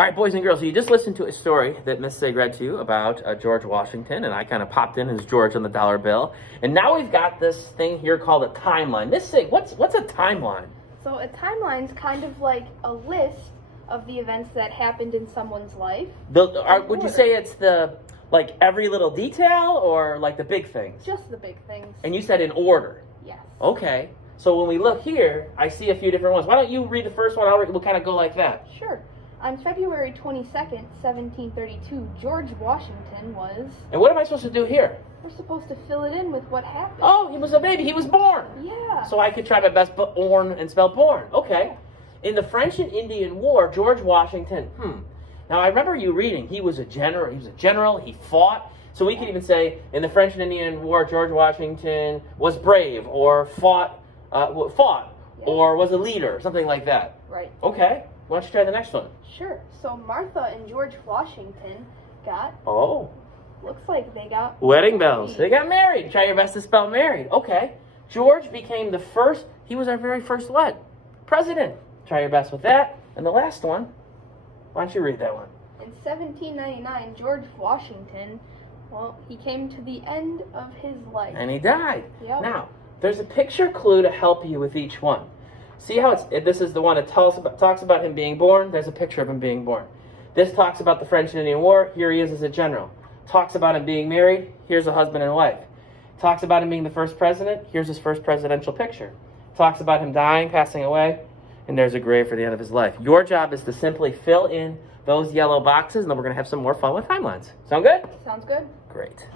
All right, boys and girls, so you just listened to a story that Miss Sig read to you about George Washington, and I kind of popped in as George on the dollar bill. And now we've got this thing here called a timeline. Miss Sig, what's a timeline? So a timeline's kind of like a list of the events that happened in someone's life. Would you say it's like every little detail or like the big things? Just the big things. And you said in order. Yes. Okay. So when we look here, I see a few different ones. Why don't you read the first one? We'll kind of go like that. Sure. On February 22nd, 1732, George Washington was... And what am I supposed to do here? We're supposed to fill it in with what happened. Oh, he was a baby. He was born. Yeah. So I could try my best but born and spell born. Okay. In the French and Indian War, George Washington, Now I remember you reading, he was a general, he fought. So we could even say, in the French and Indian War, George Washington was brave or fought, or was a leader, something like that. Right. Okay. Why don't you try the next one? Sure. So Martha and George Washington got... Oh. Looks like they got... Wedding bells. They got married. Try your best to spell married. Okay. George became the first, he was our very first what? President. Try your best with that. And the last one, why don't you read that one? In 1799, George Washington, well, he came to the end of his life. And he died. Yep. Now, there's a picture clue to help you with each one. See how this is the one that talks about him being born. There's a picture of him being born. This talks about the French and Indian War. Here he is as a general. Talks about him being married. Here's a husband and wife. Talks about him being the first president. Here's his first presidential picture. Talks about him dying, passing away. And there's a grave for the end of his life. Your job is to simply fill in those yellow boxes, and then we're going to have some more fun with timelines. Sound good? Sounds good. Great.